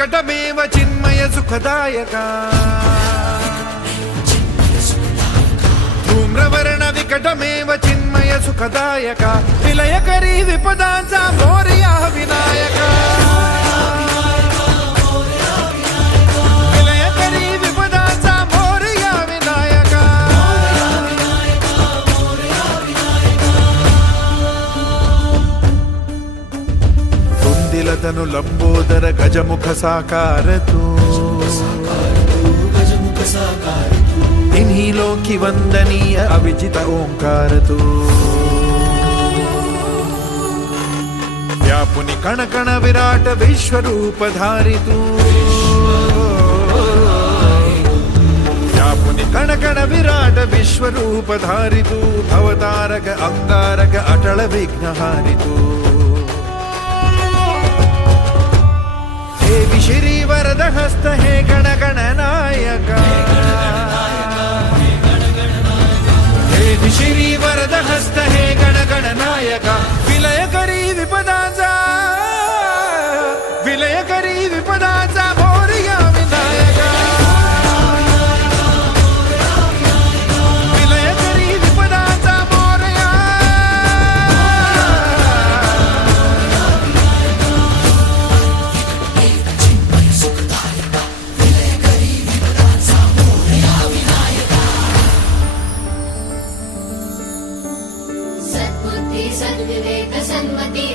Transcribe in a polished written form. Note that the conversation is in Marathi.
विकटमेव चिन्मय सुखदायका धूम्रवर्ण विकटमेव चिन्मय सुखदायका विलयकरी विपदांचा मोरया विनायका विलयकरी विपदांचा मोरया विनायका तुंदिलतनु लंबोदर गजमुख साकार तू तिन्ही लोकी वंदनीय अविजित ओंकार तू व्यापुनी कण कण विराट विश्वरूप धारी तू व्यापुनी कण कण विराट विश्वरूप धारी तू भवतारक अंगारक अटल विघ्नहारी तू हे श्री वरद हस्त हे गण गण नायका श्री वरद हस्त हे गण गण नायका विलय करी विपदाचा मोरया विनायका विलय करी विपदाचा मोरया सद्बुद्धि सद्विवेक सन्मति